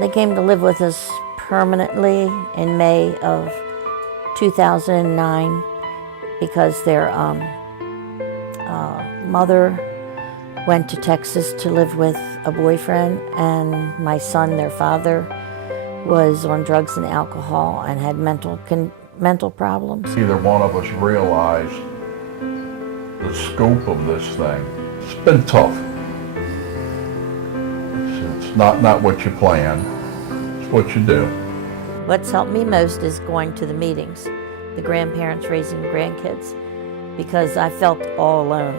They came to live with us permanently in May of 2009 because their mother went to Texas to live with a boyfriend, and my son, their father, was on drugs and alcohol and had mental problems. Neither one of us realized the scope of this thing. It's been tough. It's not what you plan, it's what you do. What's helped me most is going to the meetings, the grandparents raising grandkids, because I felt all alone.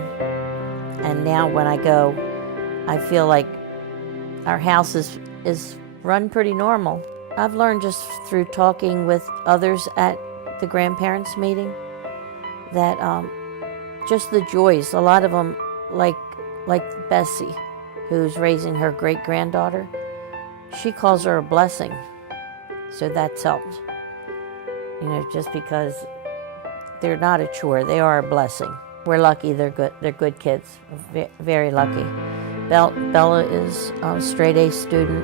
And now when I go, I feel like our house is run pretty normal. I've learned just through talking with others at the grandparents meeting that just the joys, a lot of them, like Bessie, who's raising her great-granddaughter, she calls her a blessing. So that's helped. You know, just because they're not a chore, they are a blessing. We're lucky, they're good kids, very lucky. Bella is a straight A student,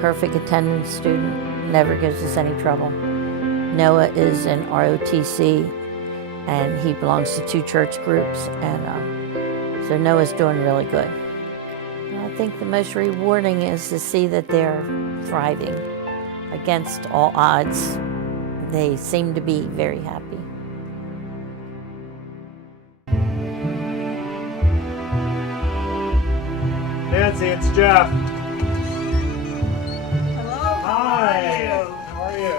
perfect attendance student, never gives us any trouble. Noah is in ROTC, and he belongs to 2 church groups, and so Noah's doing really good. I think the most rewarding is to see that they're thriving against all odds. They seem to be very happy. Nancy, it's Jeff. Hello. Hi. How are you?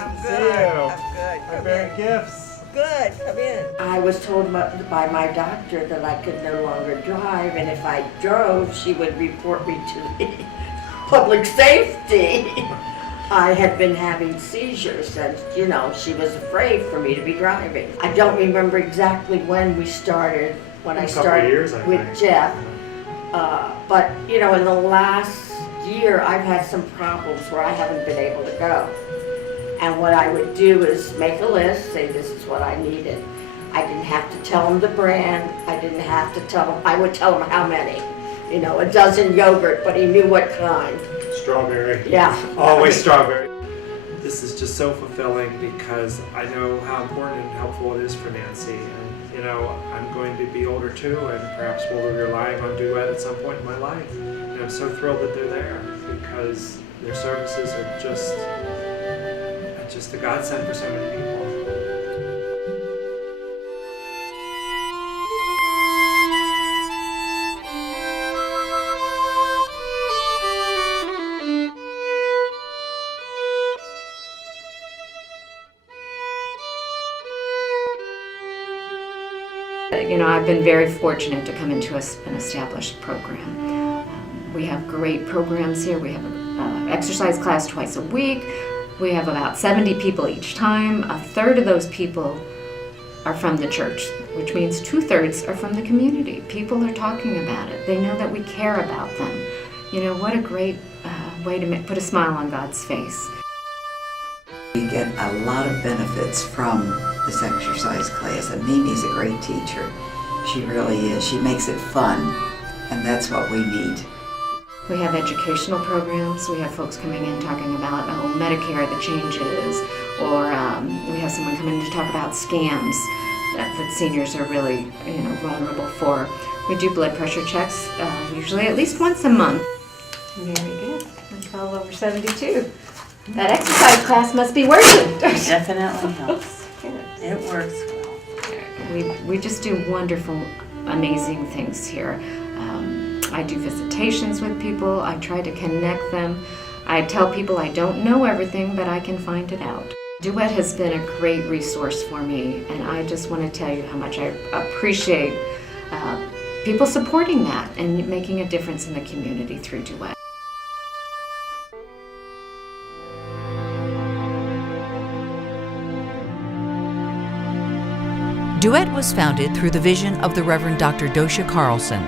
I'm Good to good. see you. I'm good. I'm Come bearing in. gifts. Good. Come in. I was told by my doctor that I could no longer drive, and if I drove, she would report me to the public safety. I had been having seizures, and she was afraid for me to be driving. I don't remember exactly when we started, when I started years, I with think. Jeff. But in the last year, I've had some problems where I haven't been able to go. And what I would do is make a list, say this is what I needed. I didn't have to tell him the brand. I didn't have to tell him, I would tell him how many. A dozen yogurt, but he knew what kind. Strawberry. Yeah. Always strawberry. This is just so fulfilling because I know how important and helpful it is for Nancy. And I'm going to be older too, and perhaps we'll be relying on DUET at some point in my life. And I'm so thrilled that they're there because their services are just a godsend for so many people. I've been very fortunate to come into an established program. We have great programs here. We have an exercise class twice a week. We have about 70 people each time. A third of those people are from the church, which means 2/3 are from the community. People are talking about it. They know that we care about them. What a great way to put a smile on God's face. We get a lot of benefits from this exercise class, and Mimi's a great teacher. She really is. She makes it fun, and that's what we need. We have educational programs. We have folks coming in talking about Medicare, the changes, or we have someone come in to talk about scams that seniors are really vulnerable for. We do blood pressure checks usually at least once a month. Very good. I'm 12 over 72. That exercise class must be working. Definitely helps. It works well. We just do wonderful, amazing things here. I do visitations with people. I try to connect them. I tell people I don't know everything, but I can find it out. DUET has been a great resource for me, and I just want to tell you how much I appreciate people supporting that and making a difference in the community through DUET. DUET was founded through the vision of the Reverend Dr. Dosha Carlson.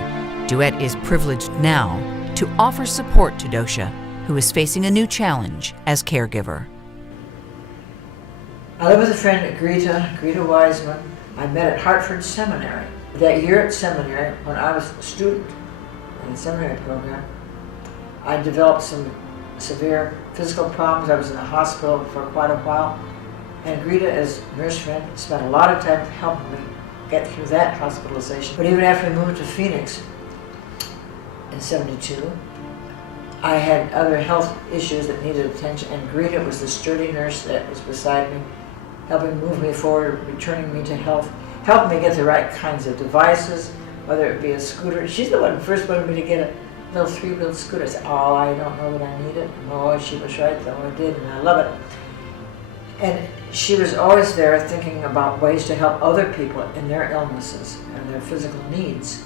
DUET is privileged now to offer support to Dosha, who is facing a new challenge as caregiver. I live with a friend, Greta Wiseman. I met at Hartford Seminary. That year at seminary, when I was a student in the seminary program, I developed some severe physical problems. I was in the hospital for quite a while. And Greta, as nurse friend, spent a lot of time helping me get through that hospitalization. But even after we moved to Phoenix in '72, I had other health issues that needed attention, and Greta was the sturdy nurse that was beside me, helping move me forward, returning me to health, helping me get the right kinds of devices, whether it be a scooter. She's the one who first wanted me to get a little 3-wheel scooter. I said, oh, I don't know that I need it. Oh, she was right, though I did, and I love it. And she was always there thinking about ways to help other people in their illnesses and their physical needs.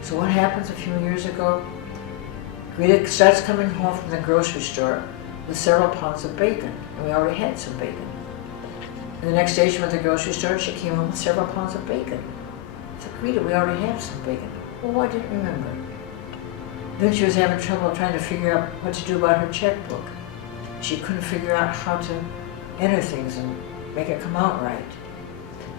So what happens a few years ago? Greta starts coming home from the grocery store with several pounds of bacon, and we already had some bacon. And the next day she went to the grocery store, she came home with several pounds of bacon. I said, Greta, we already have some bacon. Oh, I didn't remember. Then she was having trouble trying to figure out what to do about her checkbook. She couldn't figure out how to enter things and make it come out right.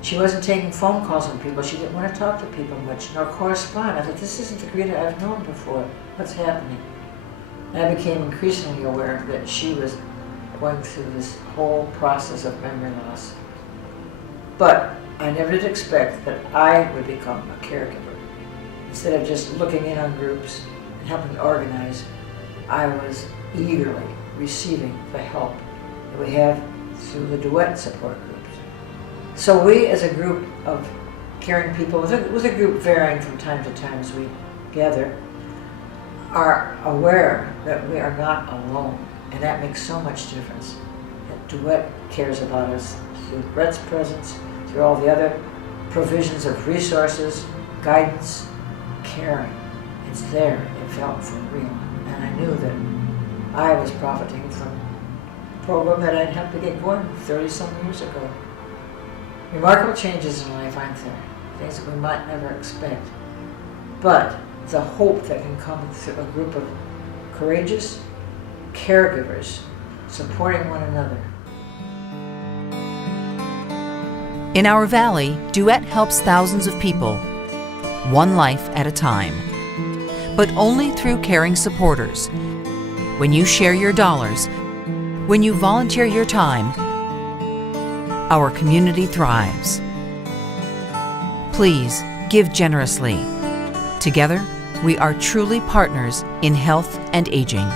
She wasn't taking phone calls on people. She didn't want to talk to people much, nor correspond. I thought, this isn't the Greta I've known before. What's happening? And I became increasingly aware that she was going through this whole process of memory loss. But I never did expect that I would become a caregiver. Instead of just looking in on groups and helping organize, I was eagerly receiving the help that we have through the DUET support groups. So we, as a group of caring people, with a group varying from time to time as we gather, are aware that we are not alone, and that makes so much difference. That DUET cares about us through Brett's presence, through all the other provisions of resources, guidance, caring. It's there, it felt for real, and I knew that I was profiting from a program that I'd helped to get going 30-some years ago. Remarkable changes in life, aren't there? Things that we might never expect. But the hope that can come through a group of courageous caregivers supporting one another. In our valley, DUET helps thousands of people, one life at a time, but only through caring supporters. When you share your dollars, when you volunteer your time, our community thrives. Please give generously. Together, we are truly partners in health and aging.